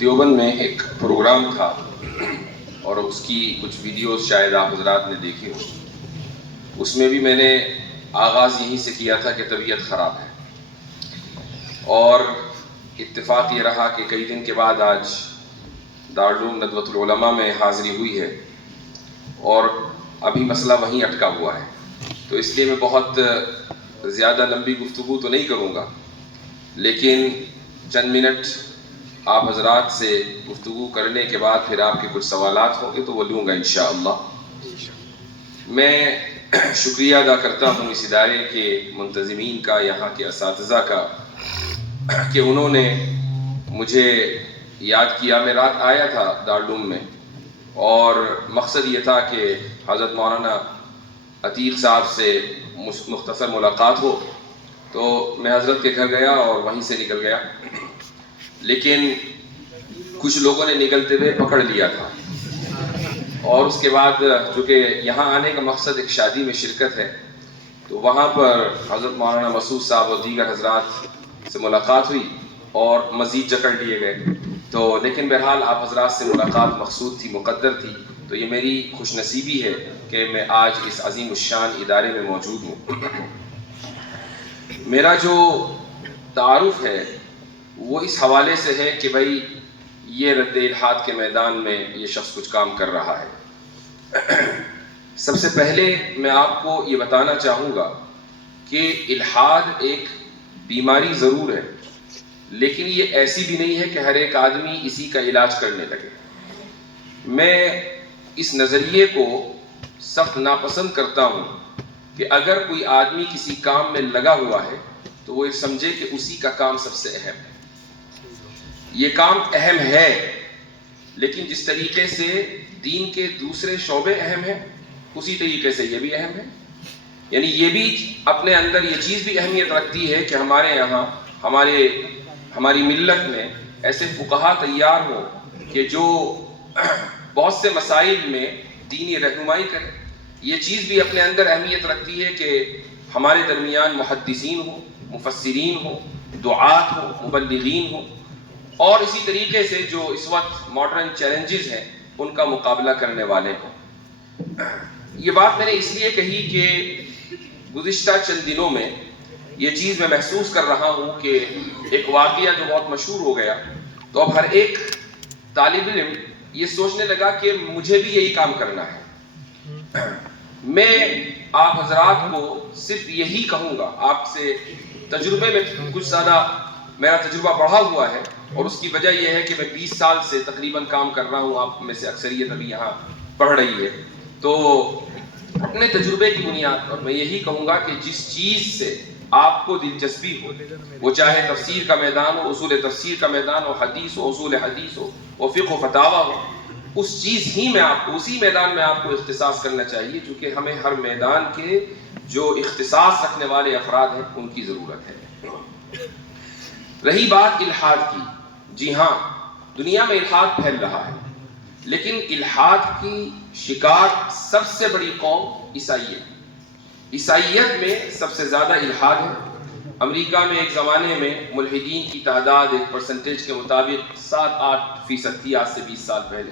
دیوبند میں ایک پروگرام تھا اور اس کی کچھ ویڈیوز شاید آپ حضرات نے دیکھی ہوں۔ اس میں بھی میں نے آغاز یہیں سے کیا تھا کہ طبیعت خراب ہے، اور اتفاق یہ رہا کہ کئی دن کے بعد آج دارالعلوم ندوۃ العلماء میں حاضری ہوئی ہے اور ابھی مسئلہ وہیں اٹکا ہوا ہے۔ تو اس لیے میں بہت زیادہ لمبی گفتگو تو نہیں کروں گا، لیکن چند منٹ آپ حضرات سے گفتگو کرنے کے بعد پھر آپ کے کچھ سوالات ہوں گے تو وہ لوں گا انشاءاللہ۔ میں شکریہ ادا کرتا ہوں اس ادارے کے منتظمین کا، یہاں کے اساتذہ کا، کہ انہوں نے مجھے یاد کیا۔ میں رات آیا تھا دارالعلوم میں اور مقصد یہ تھا کہ حضرت مولانا عتیق صاحب سے مختصر ملاقات ہو، تو میں حضرت کے گھر گیا اور وہیں سے نکل گیا، لیکن کچھ لوگوں نے نکلتے ہوئے پکڑ لیا تھا، اور اس کے بعد چونکہ یہاں آنے کا مقصد ایک شادی میں شرکت ہے، تو وہاں پر حضرت مولانا مسعود صاحب اور دیگر حضرات سے ملاقات ہوئی اور مزید جکڑ لیے گئے۔ تو لیکن بہرحال آپ حضرات سے ملاقات مقصود تھی، مقدر تھی، تو یہ میری خوش نصیبی ہے کہ میں آج اس عظیم الشان ادارے میں موجود ہوں۔ میرا جو تعارف ہے وہ اس حوالے سے ہے کہ بھائی یہ رد الحاد کے میدان میں یہ شخص کچھ کام کر رہا ہے۔ سب سے پہلے میں آپ کو یہ بتانا چاہوں گا کہ الحاد ایک بیماری ضرور ہے، لیکن یہ ایسی بھی نہیں ہے کہ ہر ایک آدمی اسی کا علاج کرنے لگے۔ میں اس نظریے کو سخت ناپسند کرتا ہوں کہ اگر کوئی آدمی کسی کام میں لگا ہوا ہے تو وہ یہ سمجھے کہ اسی کا کام سب سے اہم ہے۔ یہ کام اہم ہے، لیکن جس طریقے سے دین کے دوسرے شعبے اہم ہیں اسی طریقے سے یہ بھی اہم ہے۔ یعنی یہ بھی اپنے اندر یہ چیز بھی اہمیت رکھتی ہے کہ ہمارے یہاں ہماری ملت میں ایسے فقہا تیار ہوں کہ جو بہت سے مسائل میں دینی رہنمائی کریں۔ یہ چیز بھی اپنے اندر اہمیت رکھتی ہے کہ ہمارے درمیان محدثین ہوں، مفسرین ہوں، دعات ہوں، مبلغین ہوں، اور اسی طریقے سے جو اس وقت ماڈرن چیلنجز ہیں ان کا مقابلہ کرنے والے ہوں۔ یہ بات میں نے اس لیے کہی کہ گزشتہ چند دنوں میں یہ چیز میں محسوس کر رہا ہوں کہ ایک واقعہ جو بہت مشہور ہو گیا، تو اب ہر ایک طالب علم یہ سوچنے لگا کہ مجھے بھی یہی کام کرنا ہے۔ میں آپ حضرات کو صرف یہی کہوں گا، آپ سے تجربے میں کچھ زیادہ میرا تجربہ بڑھا ہوا ہے، اور اس کی وجہ یہ ہے کہ میں 20 سال سے تقریباً کام کر رہا ہوں، آپ میں سے اکثریت ابھی یہاں پڑھ رہی ہے، تو اپنے تجربے کی بنیاد پر میں یہی کہوں گا کہ جس چیز سے آپ کو دلچسپی ہو، وہ چاہے تفسیر کا میدان ہو، اصول تفسیر کا میدان ہو، حدیث ہو، اصول حدیث ہو، وہ فقہ و فتاوی ہو، اس چیز ہی میں آپ کو، اسی میدان میں آپ کو اختصاص کرنا چاہیے، چونکہ ہمیں ہر میدان کے جو اختصاص رکھنے والے افراد ہیں ان کی ضرورت ہے۔ رہی بات الحاد کی، جی ہاں، دنیا میں الحاد پھیل رہا ہے، لیکن الحاد کی شکار سب سے بڑی قوم عیسائیت میں سب سے زیادہ الحاد ہے۔ امریکہ میں ایک زمانے میں ملحدین کی تعداد ایک پرسنٹیج کے مطابق 7-8% تھی، آج سے 20 سال پہلے،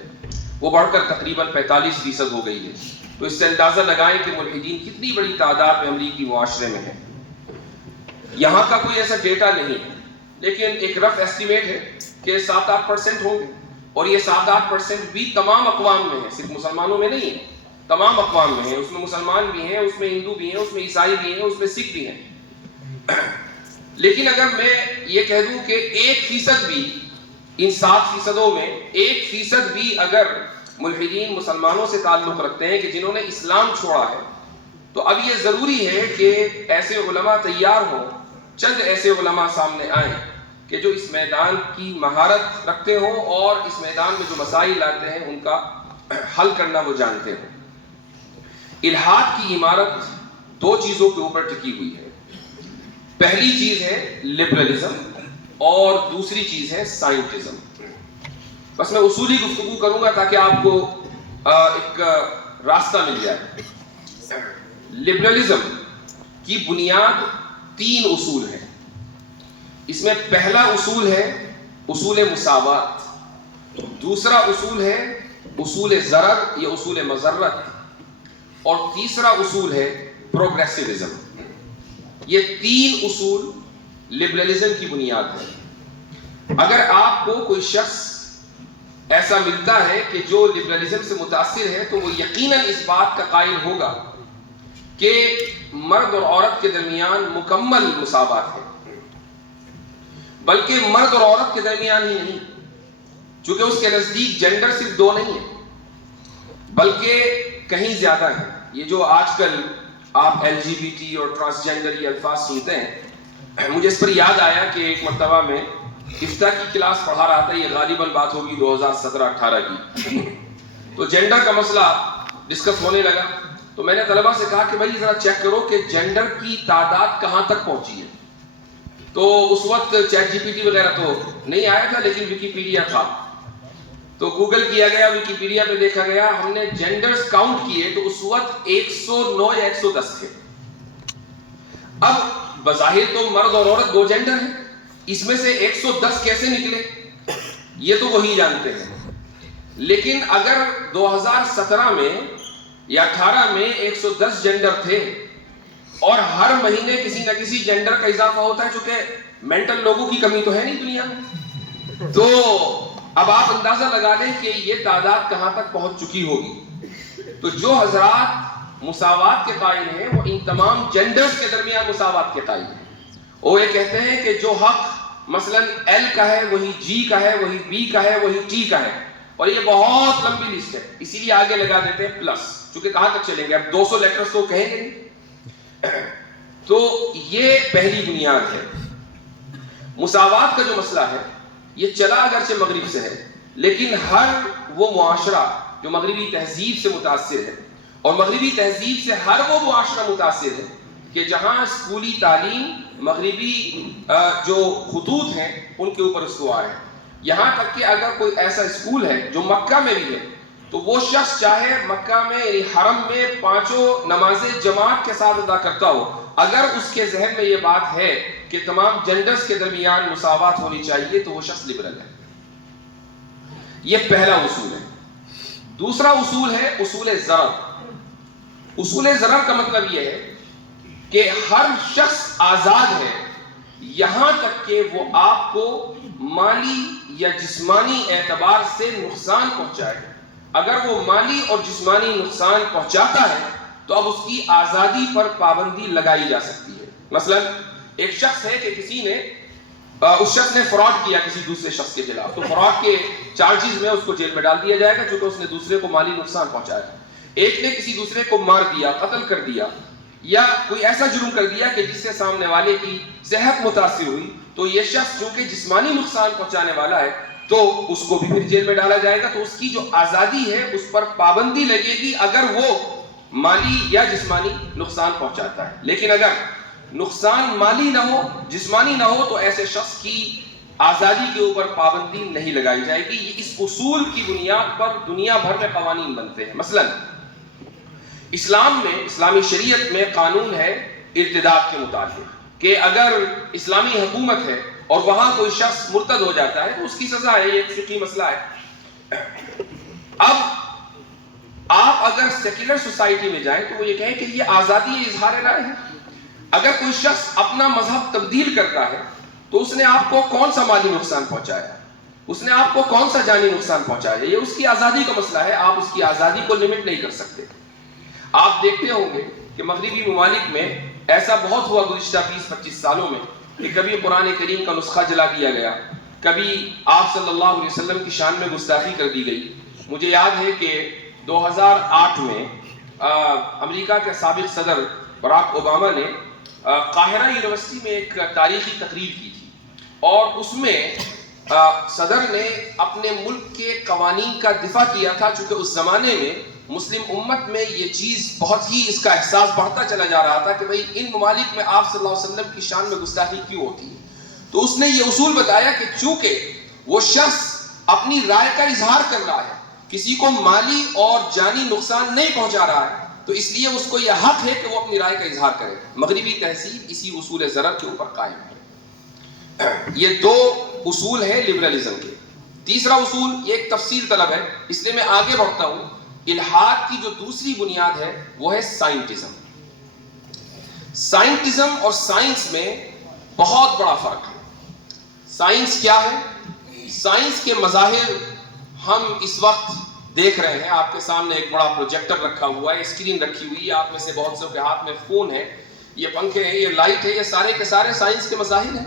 وہ بڑھ کر تقریباً 45% ہو گئی ہے۔ تو اس سے اندازہ لگائیں کہ ملحدین کتنی بڑی تعداد میں امریکی معاشرے میں ہے۔ یہاں کا کوئی ایسا ڈیٹا نہیں ہے، لیکن ایک رف ایسٹیمیٹ ہے کہ 7-8% ہوں گے، اور یہ 7-8% بھی تمام اقوام میں ہے، صرف مسلمانوں میں نہیں ہے، تمام اقوام میں ہے۔ اس میں مسلمان بھی ہیں، اس میں ہندو بھی ہیں، اس میں عیسائی بھی ہیں، اس میں سکھ بھی ہیں۔ لیکن اگر میں یہ کہہ دوں کہ 1% بھی ان 7% میں 1% بھی اگر ملحدین مسلمانوں سے تعلق رکھتے ہیں کہ جنہوں نے اسلام چھوڑا ہے، تو اب یہ ضروری ہے کہ ایسے علماء تیار ہوں، چند ایسے علماء سامنے آئیں کہ جو اس میدان کی مہارت رکھتے ہوں اور اس میدان میں جو مسائل آتے ہیں ان کا حل کرنا وہ جانتے ہوں۔ الحاد کی عمارت 2 چیزوں کے اوپر ٹکی ہوئی ہے۔ پہلی چیز ہے لبرلزم اور دوسری چیز ہے سائنٹزم۔ بس میں اصولی گفتگو کروں گا تاکہ آپ کو ایک راستہ مل جائے۔ لبرلزم کی بنیاد 3 اصول ہیں۔ اس میں پہلا اصول ہے اصول مساوات، دوسرا اصول ہے اصول ضرر یا اصول مضرت، اور تیسرا اصول ہے پروگریسیوزم۔ یہ تین اصول لبرلزم کی بنیاد ہے۔ اگر آپ کو کوئی شخص ایسا ملتا ہے کہ جو لبرلزم سے متاثر ہے تو وہ یقیناً اس بات کا قائل ہوگا کہ مرد اور عورت کے درمیان مکمل مساوات ہے، بلکہ مرد اور عورت کے درمیان ہی نہیں، چونکہ اس کے نزدیک جینڈر صرف دو نہیں ہے بلکہ کہیں زیادہ ہے۔ یہ جو آج کل آپ LGBT اور ٹرانسجینڈر یہ الفاظ سنتے ہیں، مجھے اس پر یاد آیا کہ ایک مرتبہ میں افتاء کی کلاس پڑھا رہا تھا، یہ غالباً بات ہوگی 2017-18 کی، تو جینڈر کا مسئلہ ڈسکس ہونے لگا، تو میں نے طلبہ سے کہا کہ بھائی ذرا چیک کرو کہ جینڈر کی تعداد کہاں تک پہنچی ہے۔ تو اس وقت چیٹ GPT وغیرہ تو نہیں آیا تھا، لیکن ویکیپیڈیا تھا، تو گوگل کیا گیا، ویکیپیڈیا پہ دیکھا گیا، ہم نے جینڈرز کاؤنٹ کیے تو اس وقت 109 یا 110 تھے۔ اب بظاہر تو مرد اور عورت دو جینڈر ہیں، اس میں سے 110 کیسے نکلے یہ تو وہی جانتے ہیں، لیکن اگر 2017 میں یا 18 میں 110 جینڈر تھے اور ہر مہینے کسی نہ کسی جینڈر کا اضافہ ہوتا ہے، چونکہ مینٹل لوگوں کی کمی تو ہے نہیں دنیا میں، تو اب آپ اندازہ لگا لیں کہ یہ تعداد کہاں تک پہنچ چکی ہوگی۔ تو جو حضرات مساوات کے قائل ہیں وہ ان تمام جینڈرز کے درمیان مساوات کے قائل ہیں۔ وہ یہ کہتے ہیں کہ جو حق مثلا L کا ہے وہی G کا ہے، وہی B کا ہے، وہی T کا ہے، اور یہ بہت لمبی لسٹ ہے، اسی لیے آگے لگا دیتے ہیں پلس، چونکہ کہاں تک چلیں گے، اب 200 لیٹرز تو کہیں گے نہیں۔ تو یہ پہلی بنیاد ہے۔ مساوات کا جو مسئلہ ہے یہ چلا اگرچہ مغرب سے ہے، لیکن ہر وہ معاشرہ جو مغربی تہذیب سے متاثر ہے، اور مغربی تہذیب سے ہر وہ معاشرہ متاثر ہے کہ جہاں اسکولی تعلیم مغربی جو خطوط ہیں ان کے اوپر استوار ہے، یہاں تک کہ اگر کوئی ایسا اسکول ہے جو مکہ میں بھی ہے تو وہ شخص چاہے مکہ میں یعنی حرم میں 5 نمازیں جماعت کے ساتھ ادا کرتا ہو، اگر اس کے ذہن میں یہ بات ہے کہ تمام جینڈرز کے درمیان مساوات ہونی چاہیے تو وہ شخص لبرل ہے۔ یہ پہلا اصول ہے۔ دوسرا اصول ہے اصول ضرر۔ اصول ضرر کا مطلب یہ ہے کہ ہر شخص آزاد ہے یہاں تک کہ وہ آپ کو مالی یا جسمانی اعتبار سے نقصان پہنچائے۔ اگر وہ مالی اور جسمانی نقصان پہنچاتا ہے تو اب اس کی آزادی پر پابندی لگائی جا سکتی ہے۔ مثلا ایک شخص ہے کہ کسی نے اس شخص نے فراڈ کیا کسی دوسرے شخص کے خلاف، تو فراڈ کے چارجز میں اس کو جیل میں ڈال دیا جائے گا چونکہ اس نے دوسرے کو مالی نقصان پہنچایا۔ ایک نے کسی دوسرے کو مار دیا، قتل کر دیا، یا کوئی ایسا جرم کر دیا کہ جس سے سامنے والے کی صحت متاثر ہوئی، تو یہ شخص چونکہ جسمانی نقصان پہنچانے والا ہے تو اس کو بھی پھر جیل میں ڈالا جائے گا۔ تو اس کی جو آزادی ہے اس پر پابندی لگے گی اگر وہ مالی یا جسمانی نقصان پہنچاتا ہے، لیکن اگر نقصان مالی نہ ہو، جسمانی نہ ہو، تو ایسے شخص کی آزادی کے اوپر پابندی نہیں لگائی جائے گی۔ یہ اس اصول کی بنیاد پر دنیا بھر میں قوانین بنتے ہیں۔ مثلا اسلام میں، اسلامی شریعت میں قانون ہے ارتداد کے متعلق کہ اگر اسلامی حکومت ہے اور وہاں کوئی شخص مرتد ہو جاتا ہے تو اس کی سزا ہے، یہ ایک فقہی مسئلہ ہے۔ اب آپ اگر سیکولر سوسائٹی میں جائیں تو وہ یہ کہیں کہ یہ آزادی اظہار رائے ہے۔ اگر کوئی شخص اپنا مذہب تبدیل کرتا ہے تو اس نے آپ کو کون سا مالی نقصان پہنچایا، اس نے آپ کو کون سا جانی نقصان پہنچایا، یہ اس کی آزادی کا مسئلہ ہے، آپ اس کی آزادی کو لمٹ نہیں کر سکتے۔ آپ دیکھتے ہوں گے کہ مغربی ممالک میں ایسا بہت ہوا گزشتہ 20-25 سالوں میں کہ کبھی قرآن کریم کا نسخہ جلا دیا گیا، کبھی آپ صلی اللہ علیہ وسلم کی شان میں گستاخی کر دی گئی۔ مجھے یاد ہے کہ 2008 میں امریکہ کے سابق صدر براک اوباما نے قاہرہ یونیورسٹی میں ایک تاریخی تقریر کی تھی، اور اس میں صدر نے اپنے ملک کے قوانین کا دفاع کیا تھا، چونکہ اس زمانے میں مسلم امت میں یہ چیز بہت ہی اس کا احساس بڑھتا چلا جا رہا تھا کہ بھئی ان ممالک میں آپ صلی اللہ علیہ وسلم کی شان میں گستاخی کیوں ہوتی ہے۔ تو اس نے یہ اصول بتایا کہ چونکہ وہ شخص اپنی رائے کا اظہار کر رہا ہے، کسی کو مالی اور جانی نقصان نہیں پہنچا رہا ہے، تو اس لیے اس کو یہ حق ہے کہ وہ اپنی رائے کا اظہار کرے۔ مغربی تہذیب اسی اصول ضرر کے اوپر قائم ہے۔ یہ دو اصول ہیں لبرلزم کے۔ تیسرا اصول یہ ایک تفصیل طلب ہے، اس لیے میں آگے بڑھتا ہوں. الحاد کی جو دوسری بنیاد ہے وہ ہے سائنٹزم. سائنٹزم اور سائنس میں بہت بڑا فرق ہے. سائنس کیا ہے؟ سائنس کے مظاہر ہم اس وقت دیکھ رہے ہیں. آپ کے سامنے ایک بڑا پروجیکٹر رکھا ہوا ہے، اسکرین رکھی ہوئی ہے، آپ میں سے بہت سے کے ہاتھ میں فون ہے، یہ پنکھے ہیں، یہ لائٹ ہے، یہ سارے کے سارے سائنس کے مظاہر ہیں.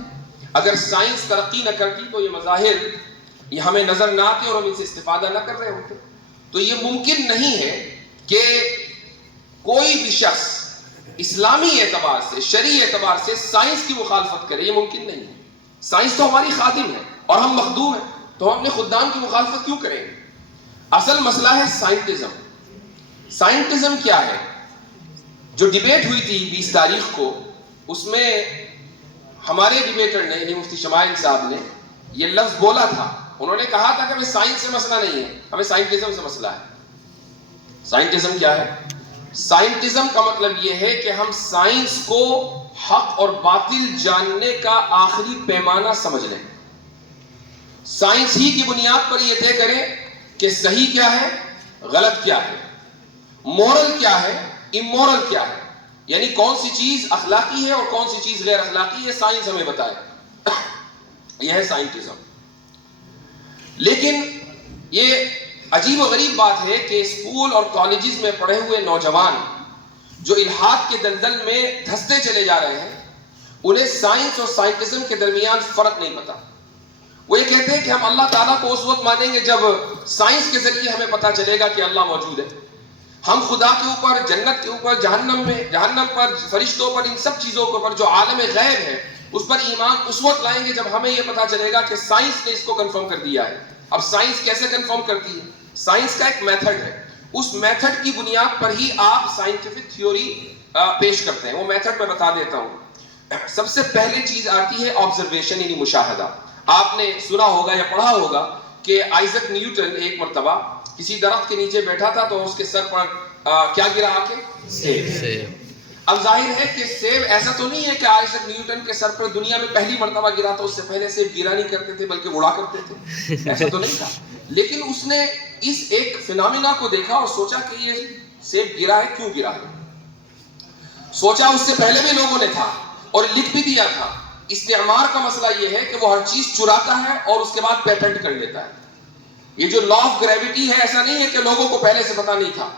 اگر سائنس ترقی نہ کرتی تو یہ مظاہر یہ ہمیں نظر نہ آتے اور ہم ان سے استفادہ نہ کر رہے ہوتے. تو یہ ممکن نہیں ہے کہ کوئی بھی شخص اسلامی اعتبار سے، شرعی اعتبار سے سائنس کی مخالفت کرے. یہ ممکن نہیں ہے. سائنس تو ہماری خادم ہے اور ہم مخدوم ہیں، تو ہم اپنے خدام کی مخالفت کیوں کریں گے؟ اصل مسئلہ ہے سائنٹزم. سائنٹزم کیا ہے؟ جو ڈیبیٹ ہوئی تھی 20 تاریخ کو، اس میں ہمارے ڈیبیٹر نے یعنی مفتی شمائل صاحب نے یہ لفظ بولا تھا. انہوں نے کہا تھا کہ ہمیں سائنس سے مسئلہ نہیں ہے، ہمیں سائنٹزم سے مسئلہ ہے. سائنٹزم کیا ہے؟ سائنٹزم کا مطلب یہ ہے کہ ہم سائنس کو حق اور باطل جاننے کا آخری پیمانہ سمجھ لیں. سائنس ہی کی بنیاد پر یہ طے کریں کہ صحیح کیا ہے، غلط کیا ہے، مورل کیا ہے، امورل کیا ہے. یعنی کون سی چیز اخلاقی ہے اور کون سی چیز غیر اخلاقی ہے، سائنس ہمیں بتائے. یہ ہے سائنٹزم. لیکن یہ عجیب و غریب بات ہے کہ اسکول اور کالجز میں پڑھے ہوئے نوجوان جو الحاد کے دلدل میں دھستے چلے جا رہے ہیں، انہیں سائنس اور سائنٹزم کے درمیان فرق نہیں پتا. وہ یہ کہتے ہیں کہ ہم اللہ تعالیٰ کو اس وقت مانیں گے جب سائنس کے ذریعے ہمیں پتا چلے گا کہ اللہ موجود ہے. ہم خدا کے اوپر، جنت کے اوپر، جہنم پر، فرشتوں پر، ان سب چیزوں کے اوپر جو عالم غیب ہے اس پر ایمان اس وقت لائیں گے جب ہمیں یہ پتا چلے گا کہ سائنس نے اس کو کنفرم کر دیا ہے. اب سائنس کیسے کنفرم کرتی ہے؟ سائنس کا ایک میتھڈ ہے. اس میتھڈ کی بنیاد پر ہی آپ سائنٹیفک تھیوری پیش کرتے ہیں. وہ میتھڈ میں بتا دیتا ہوں. سب سے پہلے چیز آتی ہے آبزرویشن یعنی مشاہدہ. آپ نے سنا ہوگا یا پڑھا ہوگا کہ آئزک نیوٹن ایک مرتبہ کسی درخت کے نیچے بیٹھا تھا تو اس کے سر پر کیا گرا آ کے؟ سیب. اب ظاہر ہے کہ سیب ایسا تو نہیں ہے کہ آئزک نیوٹن کے سر پر دنیا میں پہلی مرتبہ گرا تھا، اس سے پہلے سیب گرا نہیں کرتے تھے بلکہ اڑا کرتے تھے، ایسا تو نہیں تھا. لیکن اس نے اس ایک فینامینا کو دیکھا اور سوچا کہ یہ سیب گرا ہے، کیوں گرا ہے. سوچا اس سے پہلے بھی لوگوں نے تھا اور لکھ بھی دیا تھا. استعمار کا مسئلہ یہ ہے کہ وہ ہر چیز چراتا ہے اور اس کے بعد پیٹنٹ کر لیتا ہے. یہ جو لا آف گریوٹی ہے، ایسا نہیں ہے کہ لوگوں کو پہلے سے پتا نہیں تھا.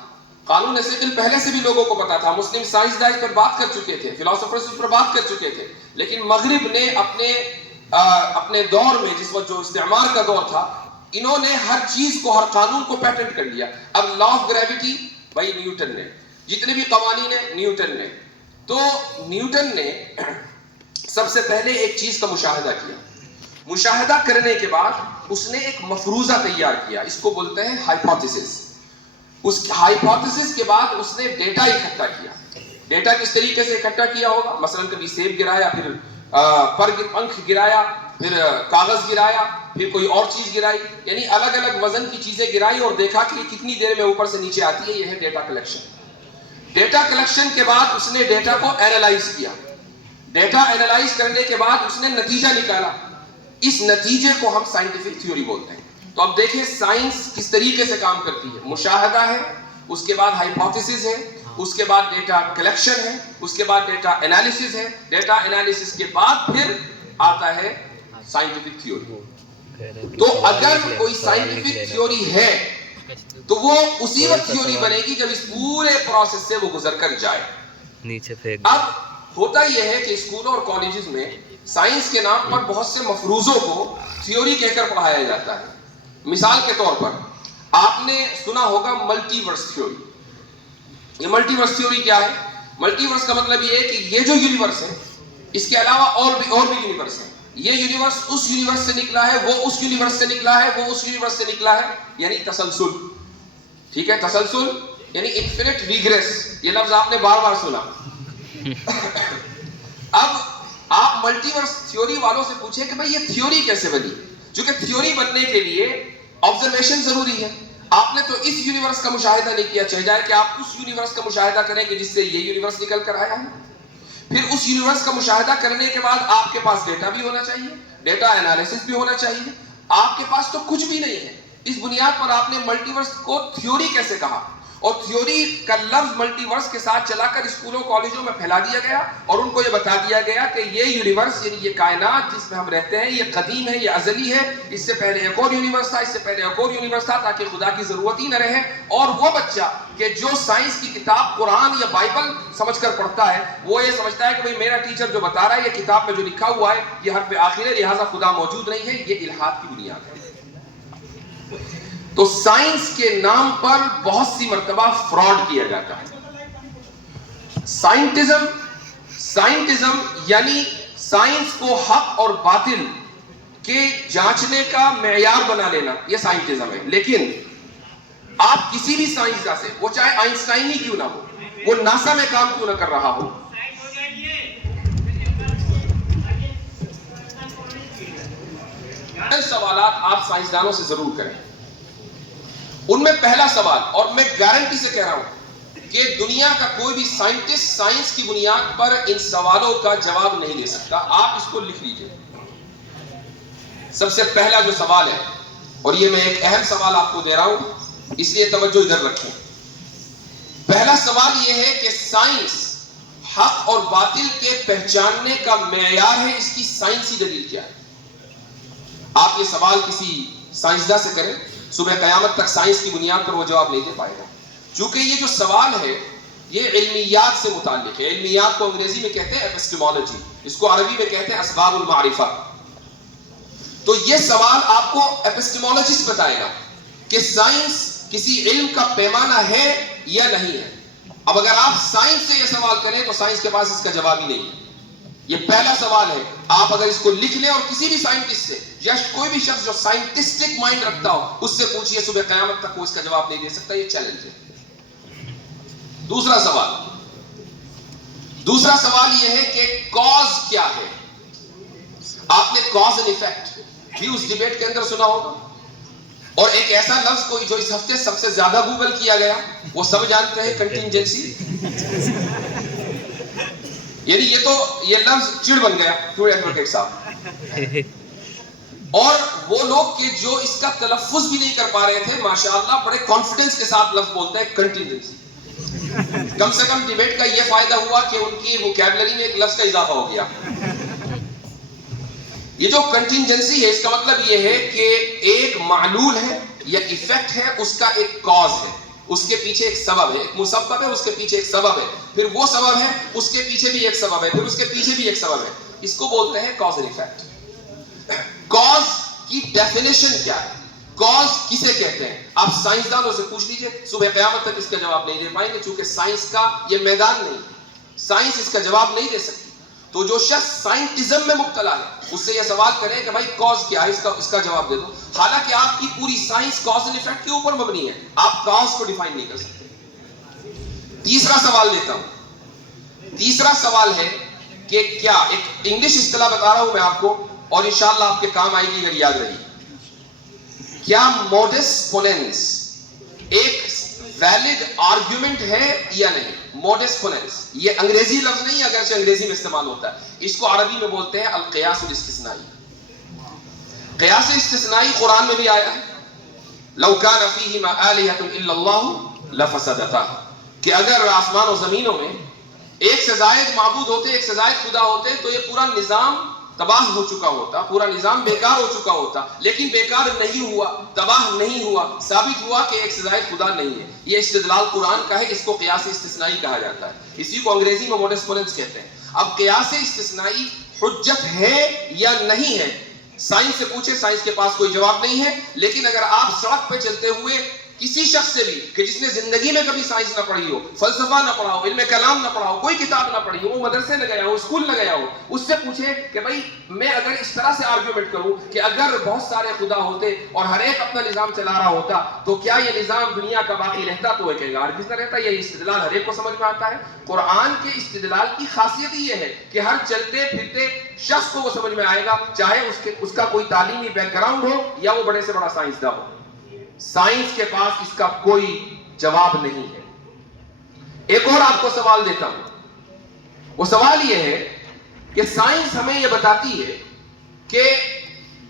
قانون ثقل پہلے سے بھی لوگوں کو پتا تھا. مسلم سائنسداں اس پر بات کر چکے تھے، فلاسفرز اس پر بات کر چکے تھے. لیکن مغرب نے اپنے دور میں، جس وقت جو استعمار کا دور تھا، انہوں نے ہر چیز کو، ہر قانون کو پیٹنٹ کر لیا. اب لا آف گریوٹی بھائی نیوٹن نے، جتنے بھی قوانین ہیں نیوٹن نے. تو نیوٹن نے سب سے پہلے ایک چیز کا مشاہدہ کیا. مشاہدہ کرنے کے بعد اس نے ایک مفروضہ تیار کیا، اس کو بولتے ہیں ہائپوتھیسس. اس ہائپوتھیسس کے بعد اس نے ڈیٹا اکٹھا کیا. ڈیٹا کس طریقے سے اکٹھا کیا ہوگا؟ مثلا کبھی سیب گرایا، پھر پنکھ گرایا، پھر کاغذ گرایا، پھر کوئی اور چیز گرائی، یعنی الگ الگ وزن کی چیزیں گرائی اور دیکھا کہ کتنی دیر میں اوپر سے نیچے آتی ہے. یہ ہے ڈیٹا کلیکشن. ڈیٹا کلیکشن کے بعد اس نے ڈیٹا کو اینالائز کیا. ڈیٹا اینالائز کرنے کے بعد اس نے نتیجہ نکالا. اس نتیجے کو ہم سائنٹیفک تھیوری بولتے ہیں. تو اب دیکھیں سائنس کس طریقے سے کام کرتی ہے. مشاہدہ ہے، اس کے بعد ہائپوتھیسس ہے، اس کے بعد ڈیٹا کلیکشن ہے، اس کے بعد ڈیٹا انالیسس ہے. ڈیٹا انالیسس کے بعد پھر آتا ہے سائنٹیفک تھیوری. تو اگر کوئی سائنٹیفک تھیوری ہے تو وہ اسی وقت تھیوری بنے گی جب اس پورے پروسیس سے وہ گزر کر جائے. اب ہوتا یہ ہے کہ اسکولوں اور کالجز میں سائنس کے نام پر بہت سے مفروضوں کو تھیوری کہہ کر پڑھایا جاتا ہے. مثال کے طور پر آپ نے سنا ہوگا ملٹی ورس تھیوری. یہ ملٹی ورس تھیوری کیا ہے؟ ملٹی ورس کا مطلب یہ ہے کہ یہ جو یونیورس ہے اس کے علاوہ اور بھی یونیورس ہیں. یہ یونیورس اس یونیورس سے نکلا ہے، وہ اس یونیورس سے نکلا ہے، وہ اس یونیورس سے نکلا ہے، یعنی تسلسل. ٹھیک ہے، تسلسل یعنی انفینٹ ریگریس. یہ لفظ آپ نے بار بار سنا. اب آپ ملٹی ورس تھیوری والوں سے پوچھیں کہ بھئی یہ تھیوری کیسے بنی؟ چونکہ تھیوری بننے کے لیے آبزرویشن ضروری ہے. آپ نے تو اس یونیورس کا مشاہدہ نہیں کیا، چاہے جائے کہ آپ اس یونیورس کا مشاہدہ کریں کہ جس سے یہ یونیورس نکل کر آیا ہے. پھر اس یونیورس کا مشاہدہ کرنے کے بعد آپ کے پاس ڈیٹا بھی ہونا چاہیے، ڈیٹا انالیسس بھی ہونا چاہیے. آپ کے پاس تو کچھ بھی نہیں ہے. اس بنیاد پر آپ نے ملٹیورس کو تھیوری کیسے کہا؟ اور تھیوری کا لفظ ملٹیورس کے ساتھ چلا کر اسکولوں کالجوں میں پھیلا دیا گیا اور ان کو یہ بتا دیا گیا کہ یہ یونیورس یعنی یہ کائنات جس میں ہم رہتے ہیں یہ قدیم ہے، یہ ازلی ہے، اس سے پہلے ایک اور یونیورس تھا، اس سے پہلے ایک اور یونیورس تھا، تاکہ خدا کی ضرورت ہی نہ رہے. اور وہ بچہ کہ جو سائنس کی کتاب قرآن یا بائبل سمجھ کر پڑھتا ہے وہ یہ سمجھتا ہے کہ بھئی میرا ٹیچر جو بتا رہا ہے یہ کتاب میں جو لکھا ہوا ہے یہ حرف آخر ہے، لہٰذا خدا موجود نہیں ہے. یہ الحاد کی بنیاد ہے. تو سائنس کے نام پر بہت سی مرتبہ فراڈ کیا جاتا ہے. سائنٹزم یعنی سائنس کو حق اور باطل کے جانچنے کا معیار بنا لینا، یہ سائنٹزم ہے. لیکن آپ کسی بھی سائنسداں سے، وہ چاہے آئنسٹائن ہی کیوں نہ ہو، وہ ناسا میں کام کیوں نہ کر رہا ہو، سوالات آپ سائنسدانوں سے ضرور کریں. ان میں پہلا سوال، اور میں گارنٹی سے کہہ رہا ہوں کہ دنیا کا کوئی بھی سائنٹسٹ سائنس کی بنیاد پر ان سوالوں کا جواب نہیں دے سکتا. آپ اس کو لکھ لیجئے. سب سے پہلا جو سوال ہے، اور یہ میں ایک اہم سوال آپ کو دے رہا ہوں اس لیے توجہ ادھر رکھیں. پہلا سوال یہ ہے کہ سائنس حق اور باطل کے پہچاننے کا معیار ہے، اس کی سائنسی دلیل کیا ہے؟ آپ یہ سوال کسی سائنسداں سے کریں، صبح قیامت تک سائنس کی بنیاد پر وہ جواب نہیں دے پائے گا. چونکہ یہ جو سوال ہے یہ علمیات سے متعلق ہے. علمیات کو انگریزی میں کہتے ہیں ایپسٹیمولوجی، اس کو عربی میں کہتے ہیں اسباب المعرفہ. تو یہ سوال آپ کو ایپسٹیمولوجسٹ بتائے گا کہ سائنس کسی علم کا پیمانہ ہے یا نہیں ہے. اب اگر آپ سائنس سے یہ سوال کریں تو سائنس کے پاس اس کا جواب ہی نہیں ہے. یہ پہلا سوال ہے. آپ اگر اس کو لکھ لیں اور کسی بھی سائنٹسٹ سے یا کوئی بھی شخص جو سائنٹسٹک مائنڈ رکھتا ہو اس سے پوچھئے، صبح قیامت تک وہ اس کا جواب نہیں دے سکتا. یہ چیلنج ہے. دوسرا سوال یہ ہے کہ کاز کیا ہے؟ آپ نے کاز اینڈ ایفیکٹ بھی اس ڈیبیٹ کے اندر سنا ہوگا. اور ایک ایسا لفظ کوئی جو اس ہفتے سب سے زیادہ گوگل کیا گیا، وہ سب جانتے ہیں، کنٹینجنسی. یعنی یہ لفظ چڑ بن گیا ٹوڈے ایڈوکیٹ صاحب. اور وہ لوگ کہ جو اس کا تلفظ بھی نہیں کر پا رہے تھے، ماشاءاللہ بڑے کانفیڈنس کے ساتھ لفظ بولتے ہیں، کنٹینجنسی. کم سے کم ڈیبیٹ کا یہ فائدہ ہوا کہ ان کی ووکیبلری میں ایک لفظ کا اضافہ ہو گیا. یہ جو کنٹینجنسی ہے اس کا مطلب یہ ہے کہ ایک معلول ہے یا ایفیکٹ ہے، اس کا ایک کاز ہے، اس کے پیچھے ایک سبب ہے، ایک مسبب ہے، اس کے پیچھے ایک سبب ہے، پھر وہ سبب ہے، اس کے پیچھے بھی ایک سبب ہے، پھر اس کے پیچھے بھی ایک سبب ہے. اس کو بولتے ہیں کاز اینڈ ایفیکٹ. کاز کی ڈیفینیشن کیا ہے؟ کاز کسے کہتے ہیں؟ آپ سائنسدانوں سے پوچھ لیجئے، صبح قیامت تک اس کا جواب نہیں دے پائیں گے، چونکہ سائنس کا یہ میدان نہیں ہے. سائنس اس کا جواب نہیں دے سکتی. تو جو شخص سائنٹزم میں مبتلا ہے اس سے یہ سوال کریں کہ بھائی کاز کیا ہے، اس کا جواب دے دو. حالانکہ آپ کی پوری سائنس کاز اینڈ ایفیکٹ کے اوپر مبنی ہے، آپ کاز کو ڈیفائن نہیں کر سکتے. تیسرا سوال لیتا ہوں. تیسرا سوال ہے کہ کیا، ایک انگلش اصطلاح بتا رہا ہوں میں آپ کو اور انشاءاللہ آپ کے کام آئے گی اگر یاد رہی. کیا موڈس پوننس ایک ویلڈ آرگیومنٹ ہے یا نہیں؟ موڈس پوننس یہ انگریزی لفظ نہیں، اگرچہ انگریزی میں استعمال ہوتا ہے. اس کو عربی میں بولتے ہیں القیاس الاستثنائی. قیاس استثنائی قرآن میں بھی آیا ہے، لو کان فیہما آلہۃ الا اللہ لفسدتا، کہ اگر آسمان و زمینوں میں ایک سے زائد معبود ہوتے، ایک سے زائد خدا ہوتے تو یہ پورا نظام تباہ ہو چکا ہوتا، پورا نظام بیکار ہو چکا ہوتا. لیکن بیکار نہیں ہوا، تباہ نہیں ہوا، ثابت ہوا کہ ایک سے زائد خدا نہیں ہے. یہ استدلال قرآن کا ہے، اس کو قیاس استثنائی کہا جاتا ہے. اسی کو انگریزی میں موڈس پوننس کہتے ہیں. اب قیاس استثنائی حجت ہے یا نہیں ہے، سائنس سے پوچھے، سائنس کے پاس کوئی جواب نہیں ہے. لیکن اگر آپ سڑک پہ چلتے ہوئے کسی شخص سے بھی کہ جس نے زندگی میں کبھی سائنس نہ پڑھی ہو، فلسفہ نہ پڑھا ہو، علم کلام نہ پڑھا ہو، کوئی کتاب نہ پڑھی ہو، وہ مدرسے نہ گیا ہو، اسکول نہ گیا ہو، اس سے پوچھے کہ بھائی میں اگر اس طرح سے آرگیومنٹ کروں کہ اگر بہت سارے خدا ہوتے اور ہر ایک اپنا نظام چلا رہا ہوتا تو کیا یہ نظام دنیا کا باقی رہتا؟ تو وہ کہے گا ہرگز نہ رہتا. یہ استدلال ہر ایک کو سمجھ میں آتا ہے. قرآن کے استدلال کی خاصیت یہ ہے کہ ہر چلتے پھرتے شخص کو وہ سمجھ میں آئے گا، چاہے اس کا کوئی تعلیمی بیک گراؤنڈ ہو یا وہ بڑے سے بڑا سائنسداں ہو. سائنس کے پاس اس کا کوئی جواب نہیں ہے. ایک اور آپ کو سوال دیتا ہوں. وہ سوال یہ ہے کہ سائنس ہمیں یہ بتاتی ہے کہ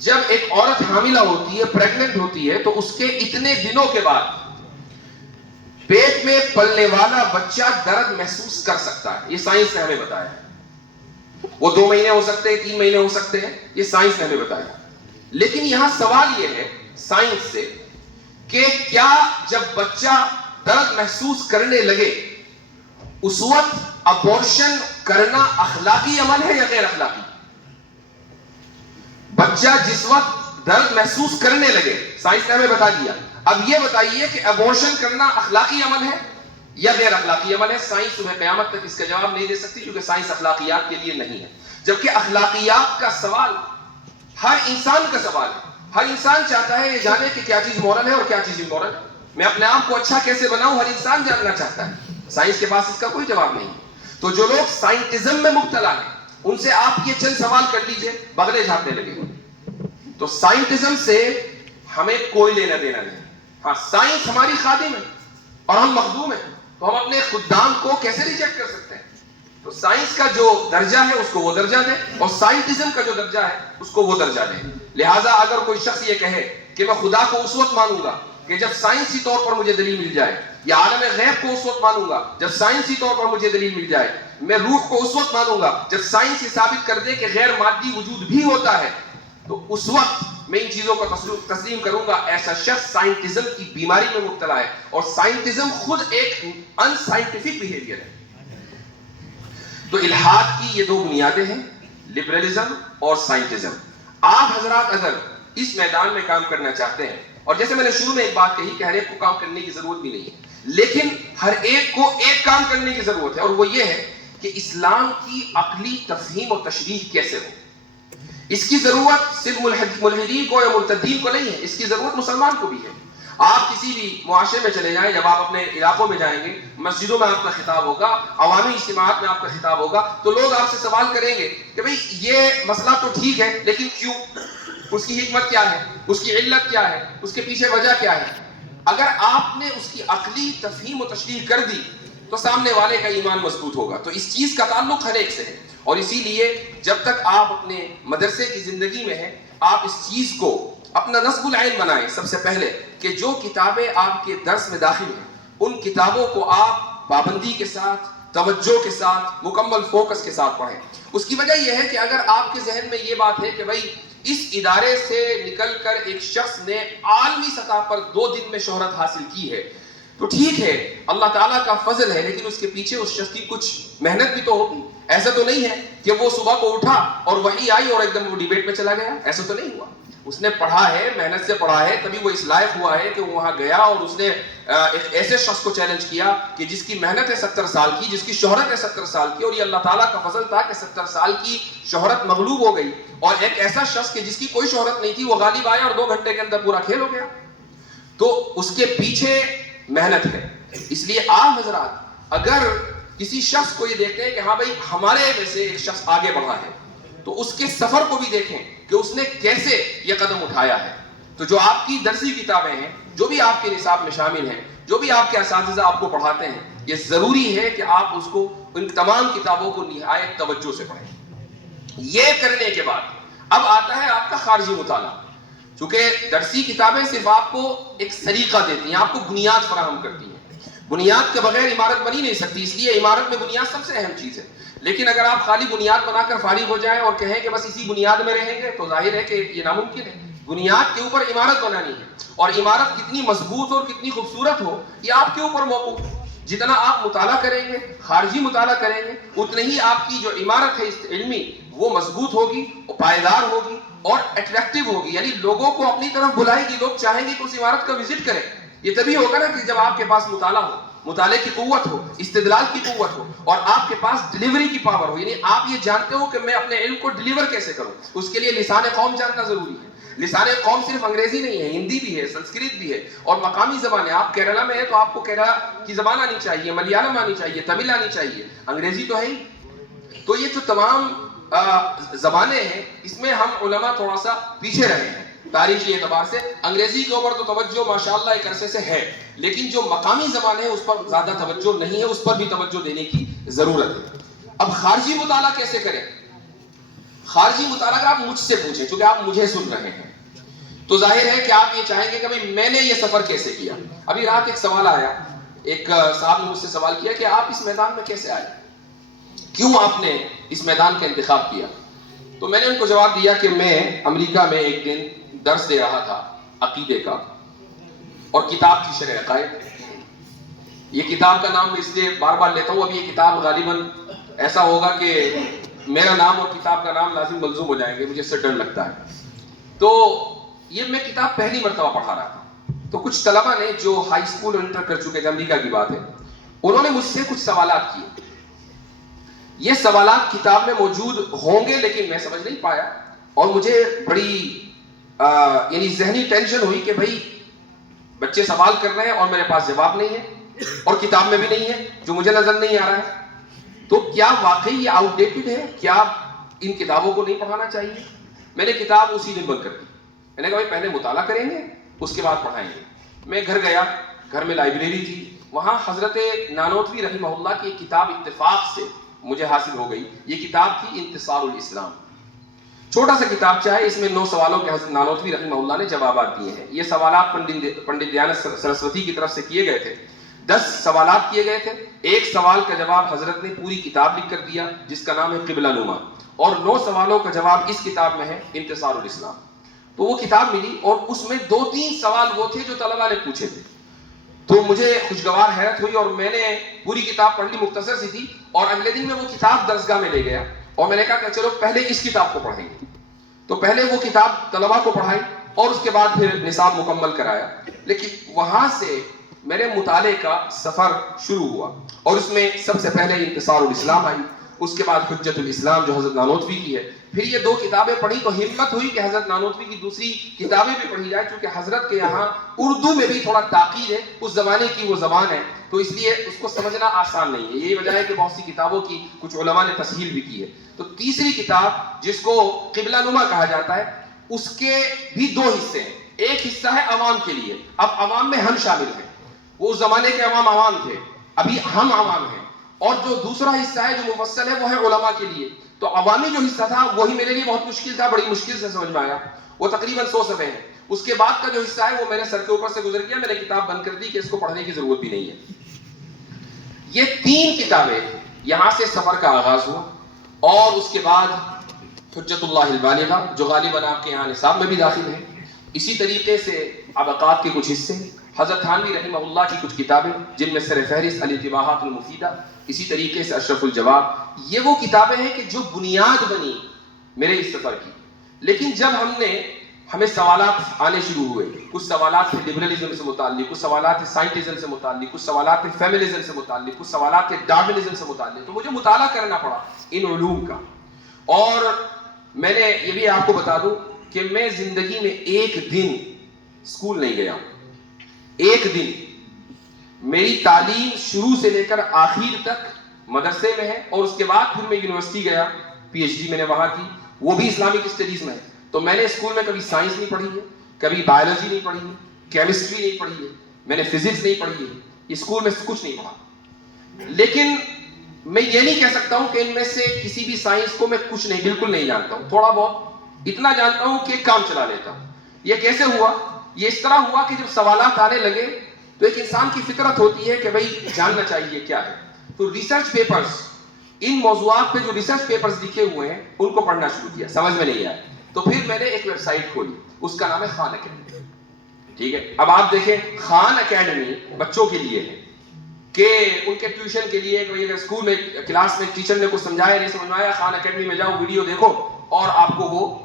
جب ایک عورت حاملہ ہوتی ہے، پریگننٹ ہوتی ہے، تو اس کے اتنے دنوں کے بعد پیٹ میں پلنے والا بچہ درد محسوس کر سکتا ہے. یہ سائنس نے ہمیں بتایا ہے. وہ 2 مہینے ہو سکتے ہیں، 3 مہینے ہو سکتے ہیں، یہ سائنس نے ہمیں بتایا. لیکن یہاں سوال یہ ہے سائنس سے کہ کیا جب بچہ درد محسوس کرنے لگے اس وقت ابورشن کرنا اخلاقی عمل ہے یا غیر اخلاقی؟ بچہ جس وقت درد محسوس کرنے لگے، سائنس نے ہمیں بتا دیا. اب یہ بتائیے کہ ابورشن کرنا اخلاقی عمل ہے یا غیر اخلاقی عمل ہے؟ سائنس تمہیں قیامت تک اس کا جواب نہیں دے سکتی، کیونکہ سائنس اخلاقیات کے لیے نہیں ہے. جبکہ اخلاقیات کا سوال ہر انسان کا سوال ہے. ہر انسان چاہتا ہے یہ جانے کہ کیا چیز مورل ہے اور کیا چیز امورل ہے. میں اپنے آپ کو اچھا کیسے بناؤں، ہر انسان جاننا چاہتا ہے. سائنس کے پاس اس کا کوئی جواب نہیں. تو جو لوگ سائنٹزم میں مبتلا ہیں ان سے آپ یہ چند سوال کر لیجئے، بغلے جھاپنے لگے. تو سائنٹزم سے ہمیں کوئی لینا دینا نہیں. ہاں، سائنس ہماری خادم ہے اور ہم مخدوم ہیں، تو ہم اپنے خدام کو کیسے ریجیکٹ کر سکتے ہیں؟ تو سائنس کا جو درجہ ہے اس کو وہ درجہ دیں، اور سائنٹزم کا جو درجہ ہے اس کو وہ درجہ دیں. لہٰذا اگر کوئی شخص یہ کہے کہ میں خدا کو اس وقت مانوں گا کہ جب سائنسی طور پر مجھے دلیل مل جائے، یا عالم غیب کو اس وقت مانوں گا جب سائنسی طور پر مجھے دلیل مل جائے، میں روح کو اس وقت مانوں گا جب سائنس یہ ثابت کر دے کہ غیر مادی وجود بھی ہوتا ہے، تو اس وقت میں ان چیزوں کو تسلیم کروں گا، ایسا شخص سائنٹزم کی بیماری میں مبتلا ہے. اور سائنٹزم خود ایک ان سائنٹیفک بیہیویئر ہے. تو الحاد کی یہ 2 بنیادیں ہیں، لبرلزم اور سائنٹزم. آپ حضرات اگر اس میدان میں کام کرنا چاہتے ہیں، اور جیسے میں نے شروع میں ایک بات کہی کہ ہر ایک کو کام کرنے کی ضرورت بھی نہیں ہے، لیکن ہر ایک کو ایک کام کرنے کی ضرورت ہے، اور وہ یہ ہے کہ اسلام کی عقلی تفہیم و تشریح کیسے ہو. اس کی ضرورت صرف ملحدین کو یا مرتدین کو نہیں ہے، اس کی ضرورت مسلمان کو بھی ہے. آپ کسی بھی معاشرے میں چلے جائیں، جب آپ اپنے علاقوں میں جائیں گے، مسجدوں میں آپ کا خطاب ہوگا، عوامی اجتماعات میں آپ کا خطاب ہوگا، تو لوگ آپ سے سوال کریں گے کہ بھئی یہ مسئلہ تو ٹھیک ہے لیکن کیوں؟ اس کی حکمت کیا ہے؟ اس کی علت کیا ہے؟ اس کے پیچھے وجہ کیا ہے؟ اگر آپ نے اس کی عقلی تفہیم و تشریح کر دی تو سامنے والے کا ایمان مضبوط ہوگا. تو اس چیز کا تعلق ہر ایک سے ہے، اور اسی لیے جب تک آپ اپنے مدرسے کی زندگی میں ہیں، آپ اس چیز کو اپنا نصب العین بنائیں. سب سے پہلے کہ جو کتابیں آپ کے درس میں داخل ہیں ان کتابوں کو آپ پابندی کے ساتھ، توجہ کے ساتھ، مکمل فوکس کے ساتھ پڑھیں. اس کی وجہ یہ ہے کہ اگر آپ کے ذہن میں یہ بات ہے کہ بھائی اس ادارے سے نکل کر ایک شخص نے عالمی سطح پر 2 دن میں شہرت حاصل کی ہے، تو ٹھیک ہے، اللہ تعالیٰ کا فضل ہے، لیکن اس کے پیچھے اس شخص کی کچھ محنت بھی تو ہوگی. ایسا تو نہیں ہے کہ وہ صبح کو اٹھا اور وہی آئی اور ایک دم وہ ڈیبیٹ میں چلا گیا. ایسا تو نہیں ہوا. اس نے پڑھا ہے، محنت سے پڑھا ہے، تبھی وہ اس لائق ہوا ہے کہ وہ وہاں گیا اور اس نے ایک ایسے شخص کو چیلنج کیا کہ جس کی محنت ہے 70 سال کی، جس کی شہرت ہے 70 سال کی، اور یہ اللہ تعالیٰ کا فضل تھا کہ 70 سال کی شہرت مغلوب ہو گئی، اور ایک ایسا شخص کہ جس کی کوئی شہرت نہیں تھی وہ غالب آیا اور 2 گھنٹے کے اندر پورا کھیل ہو گیا. تو اس کے پیچھے محنت ہے. اس لیے آپ حضرات اگر کسی شخص کو یہ دیکھتے ہیں کہ ہاں بھائی ہمارے میں سے ایک شخص آگے بڑھا ہے، تو اس کے سفر کو بھی دیکھیں کہ اس نے کیسے یہ قدم اٹھایا ہے. تو جو آپ کی درسی کتابیں ہیں، جو بھی آپ کے نصاب میں شامل ہیں، جو بھی آپ کے اساتذہ آپ کو پڑھاتے ہیں، یہ ضروری ہے کہ آپ اس کو، ان تمام کتابوں کو نہایت توجہ سے پڑھیں. یہ کرنے کے بعد اب آتا ہے آپ کا خارجی مطالعہ. چونکہ درسی کتابیں صرف آپ کو ایک سلیقہ دیتی ہیں، آپ کو بنیاد فراہم کرتی ہیں. بنیاد کے بغیر عمارت بنی نہیں سکتی، اس لیے عمارت میں بنیاد سب سے اہم چیز ہے. لیکن اگر آپ خالی بنیاد بنا کر فارغ ہو جائیں اور کہیں کہ بس اسی بنیاد میں رہیں گے تو ظاہر ہے کہ یہ ناممکن ہے. بنیاد کے اوپر عمارت بنانی ہے، اور عمارت کتنی مضبوط اور کتنی خوبصورت ہو یہ آپ کے اوپر موقوف ہے. جتنا آپ مطالعہ کریں گے، خارجی مطالعہ کریں گے، اتنے ہی آپ کی جو عمارت ہے علمی وہ مضبوط ہوگی، پائیدار ہوگی اور اٹریکٹیو ہوگی. یعنی لوگوں کو اپنی طرف بلائے گی، لوگ چاہیں گے کہ اس عمارت کا وزٹ کریں. یہ تبھی ہوگا نا کہ جب آپ کے پاس مطالعہ ہو، مطالعے کی قوت ہو، استدلال کی قوت ہو، اور آپ کے پاس ڈیلیوری کی پاور ہو. یعنی آپ یہ جانتے ہو کہ میں اپنے علم کو ڈیلیور کیسے کروں. اس کے لیے لسان قوم جاننا ضروری ہے. لسان قوم صرف انگریزی نہیں ہے، ہندی بھی ہے، سنسکرت بھی ہے، اور مقامی زبانیں. آپ کیرلا میں ہیں تو آپ کو کیرلا کی زبان آنی چاہیے، ملیالم آنی چاہیے، تمل آنی چاہیے، انگریزی تو ہے ہی. تو یہ جو تمام زبانیں ہیں اس میں ہم علماء تھوڑا سا پیچھے رہے ہیں تاریخی اعتبار سے. انگریزی کے اوپر تو توجہ ماشاءاللہ ایک عرصے سے ہے، لیکن جو مقامی زبانیں ہیں اس پر زیادہ توجہ نہیں ہے، اس پر بھی توجہ دینے کی ضرورت ہے. اب خارجی مطالعہ کیسے کریں؟ خارجی مطالعہ اگر آپ مجھ سے پوچھیں، چونکہ آپ مجھے سن رہے ہیں، تو ظاہر ہے کہ آپ یہ چاہیں گے کہ بھئی میں نے یہ سفر کیسے کیا. ابھی رات ایک سوال آیا، ایک صاحب نے مجھ سے سوال کیا کہ آپ اس میدان میں کیسے آئے، کیوں آپ نے اس میدان کا انتخاب کیا. تو میں نے ان کو جواب دیا کہ میں امریکہ میں ایک دن درس دے رہا تھا عقیدے کا، اور کتاب تھی شرح عقائد. یہ کتاب کا نام میں اس لیے بار بار لیتا ہوں، اب یہ کتاب غالباً ایسا ہوگا کہ میرا نام اور کتاب کا نام لازم ملزوم ہو جائیں گے، مجھے اس سے ڈر لگتا ہے. تو یہ میں کتاب پہلی مرتبہ پڑھا رہا تھا، تو کچھ طلبہ نے جو ہائی اسکول اور انٹر کر چکے تھے، امریکہ کی بات ہے، انہوں نے مجھ سے کچھ سوالات کیے. یہ سوالات کتاب میں موجود ہوں گے لیکن میں سمجھ نہیں پایا، اور مجھے بڑی یعنی ذہنی ٹینشن ہوئی کہ بھائی بچے سوال کر رہے ہیں اور میرے پاس جواب نہیں ہے، اور کتاب میں بھی نہیں ہے، جو مجھے نظر نہیں آ رہا ہے. تو کیا واقعی یہ آؤٹ ڈیٹڈ ہے؟ کیا ان کتابوں کو نہیں پڑھانا چاہیے؟ میں نے کتاب اسی دن بند کر دی. میں نے کہا بھائی پہلے مطالعہ کریں گے اس کے بعد پڑھائیں گے. میں گھر گیا، گھر میں لائبریری تھی، وہاں حضرت نانوتوی رحمہ اللہ کی ایک کتاب اتفاق سے مجھے حاصل ہو گئی. یہ کتاب تھی انتصار الاسلام. چھوٹا سا کتاب چاہے، اس میں 9 سوالوں کے حضرت نانوتوی رحمہ اللہ نے جوابات دیے ہیں. یہ سوالات پنڈت دیانت سرسوتی کی طرف سے کیے گئے تھے. 10 سوالات کیے گئے تھے. ایک سوال کا جواب حضرت نے پوری کتاب لکھ کر دیا جس کا نام ہے قبلہ نما، اور 9 سوالوں کا جواب اس کتاب میں ہے انتصار الاسلام. تو وہ کتاب ملی اور اس میں 2-3 سوال وہ تھے جو طلبہ نے پوچھے تھے. تو مجھے خوشگوار حیرت ہوئی اور میں نے پوری کتاب پڑھ لی، مختصر سی تھی. اور اگلے دن میں وہ کتاب درسگاہ میں لے گیا اور میں نے کہا کہ چلو پہلے اس کتاب کو پڑھیں گے. تو پہلے وہ کتاب طلبہ کو پڑھائی اور اس کے بعد پھر نصاب مکمل کرایا. لیکن وہاں سے میرے مطالعے کا سفر شروع ہوا، اور اس میں سب سے پہلے انتصار الاسلام آئی، اس کے بعد حجت الاسلام جو حضرت نانوتوی کی ہے. پھر یہ 2 کتابیں پڑھی تو ہمت ہوئی کہ حضرت نانوتوی کی دوسری کتابیں بھی پڑھی جائے، کیونکہ حضرت کے یہاں اردو میں بھی تھوڑا تاکید ہے، اس زمانے کی وہ زبان ہے، تو اس لیے اس کو سمجھنا آسان نہیں ہے. یہی وجہ ہے کہ بہت سی کتابوں کی کچھ علماء نے تصحیح بھی کی ہے. تو تیسری کتاب جس کو قبلہ نما کہا جاتا ہے، اس کے بھی 2 حصے ہیں. ایک حصہ ہے عوام کے لیے، اب عوام میں ہم شامل ہیں، وہ اس زمانے کے عوام تھے، ابھی ہم عوام ہیں. اور جو دوسرا حصہ ہے جو مفصل ہے وہ ہے علماء کے لیے. تو عوامی جو حصہ تھا وہی میرے لیے بہت مشکل تھا، بڑی مشکل سے سمجھ میں آیا. وہ تقریباً 100 صفحے ہیں. اس کے بعد کا جو حصہ ہے وہ میرے سر کے اوپر سے گزر گیا، میں نے کتاب بند کر دی کہ اس کو پڑھنے کی ضرورت بھی نہیں ہے. یہ 3 کتابیں یہاں سے سفر کا آغاز ہوا، اور اس کے بعد حجت اللہ البالغہ جو غالباً آپ کے یہاں نصاب میں بھی داخل ہے. اسی طریقے سے عبقات کے کچھ حصے، حضرت تھانوی رحمہ اللہ کی کچھ کتابیں جن میں سر فہرست الانتباہات المفیدہ، اسی طریقے سے اشرف الجواب. یہ وہ کتابیں ہیں کہ جو بنیاد بنی میرے اس سفر کی. لیکن جب ہمیں سوالات آنے شروع ہوئے، کچھ سوالات تھے لبرلزم سے متعلق، کچھ سوالات تھے سائنٹزم سے متعلق، کچھ سوالات تھے فیمنزم سے متعلق، کچھ سوالات تھے ڈارونزم سے متعلق، تو مجھے مطالعہ کرنا پڑا ان علوم کا. اور میں نے یہ بھی آپ کو بتا دوں کہ میں زندگی میں ایک دن اسکول نہیں گیا. ایک دن میری تعلیم شروع سے لے کر آخر تک مدرسے میں ہے، اور اس کے بعد پھر میں یونیورسٹی گیا، پی ایچ ڈی میں نے وہاں کی، وہ بھی اسلامک اسٹڈیز میں ہے. تو میں نے اسکول میں کبھی سائنس نہیں پڑھی ہے، کبھی بایولوجی نہیں پڑھی ہے، کیمسٹری نہیں پڑھی ہے، میں نے فزکس نہیں پڑھی ہے، اسکول میں کچھ نہیں پڑھا. لیکن میں یہ نہیں کہہ سکتا ہوں کہ ان میں سے کسی بھی سائنس کو میں کچھ نہیں، بالکل نہیں جانتا ہوں. تھوڑا بہت اتنا جانتا ہوں کہ کام چلا لیتا ہوں. یہ کیسے ہوا؟ یہ اس طرح ہوا کہ جب سوالات آنے لگے تو ایک انسان کی فطرت ہوتی ہے کہ بھئی جاننا چاہیے کیا ہے. تو ریسرچ پیپرز، ان موضوعات پہ جو ریسرچ پیپرز لکھے ہوئے ہیں ان کو پڑھنا شروع کیا. سمجھ میں نہیں آیا تو پھر میں نے ایک ویب سائٹ کھولی، اس کا نام ہے خان اکیڈمی. ٹھیک ہے، اب آپ دیکھیں خان اکیڈمی بچوں کے لیے ہے کہ ان کے ٹیوشن کے لیے، کہ اگر اسکول میں کلاس میں ٹیچر نے کچھ سمجھایا نہیں سمجھ میں آیا، خان اکیڈمی میں جاؤ، ویڈیو دیکھو اور آپ کو وہ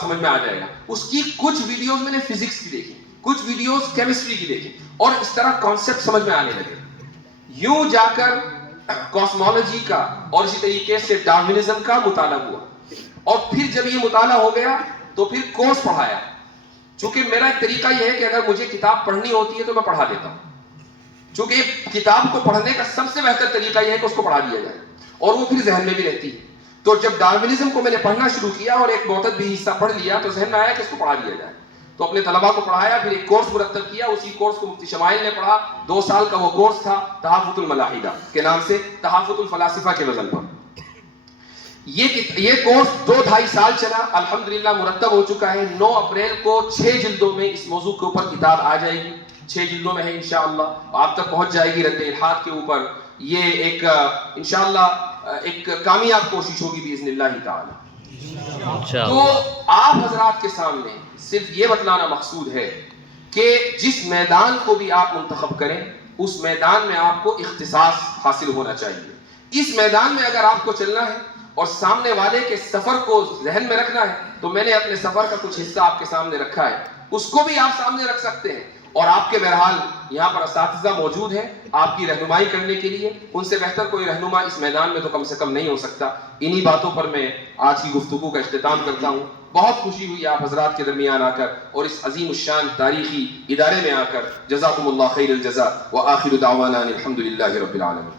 سمجھ میں آ جائے گا. اس کی کچھ ویڈیوز میں نے فزکس کی دیکھی، کچھ ویڈیوز کیمسٹری کی دیکھی، اور اس طرح کانسیپٹ سمجھ میں آنے لگے. یوں جا کر کاسمولوجی کا اور اسی طریقے سے ڈارونزم کا مطالعہ ہوا. اور پھر جب یہ مطالعہ ہو گیا تو پھر کورس پڑھایا. چونکہ میرا ایک طریقہ یہ ہے کہ اگر مجھے کتاب پڑھنی ہوتی ہے تو میں پڑھا دیتا ہوں. چونکہ کتاب کو پڑھنے کا سب سے بہتر طریقہ یہ ہے کہ اس کو پڑھا دیا جائے اور وہ پھر ذہن میں بھی رہتی ہے. تو جب ڈارونزم کو میں نے پڑھنا شروع کیا اور ایک معتد بھی حصہ پڑھ لیا تو ذہن میں آیا کہ اس کو پڑھا دیا جائے. تو اپنے طلباء کو پڑھایا، پھر ایک کورس مرتب کیا. اسی کورس کو مفتی شمائل نے پڑھا. 2 سال کا وہ کورس تھا تحافظ الملاحدہ کے نام سے، تحافظ الفلاسفہ کے وزن پر. یہ کورس 2-2.5 سال چلا، الحمدللہ مرتب ہو چکا ہے. 9 اپریل کو 6 جلدوں میں اس موضوع کے اوپر کتاب آ جائے گی. 6 جلدوں میں ہے انشاءاللہ، آپ تک پہنچ جائے گی رد الحاد کے اوپر. یہ ایک انشاءاللہ ایک کامیاب کوشش ہوگی باذن اللہ تعالی. تو آپ حضرات کے سامنے صرف یہ بتلانا مقصود ہے کہ جس میدان کو بھی آپ منتخب کریں اس میدان میں آپ کو اختصاص حاصل ہونا چاہیے. اس میدان میں اگر آپ کو چلنا ہے اور سامنے والے کے سفر کو ذہن میں رکھنا ہے تو میں نے اپنے سفر کا کچھ حصہ آپ کے سامنے رکھا ہے، اس کو بھی آپ سامنے رکھ سکتے ہیں. اور آپ کے بہرحال یہاں پر اساتذہ موجود ہیں آپ کی رہنمائی کرنے کے لیے، ان سے بہتر کوئی رہنما اس میدان میں تو کم سے کم نہیں ہو سکتا. انہی باتوں پر میں آج کی گفتگو کا اختتام کرتا ہوں. بہت خوشی ہوئی آپ حضرات کے درمیان آ کر اور اس عظیم الشان تاریخی ادارے میں آ کر. جزاکم اللہ خیر الجزاء وآخر دعوانا الحمد للہ رب العالمین.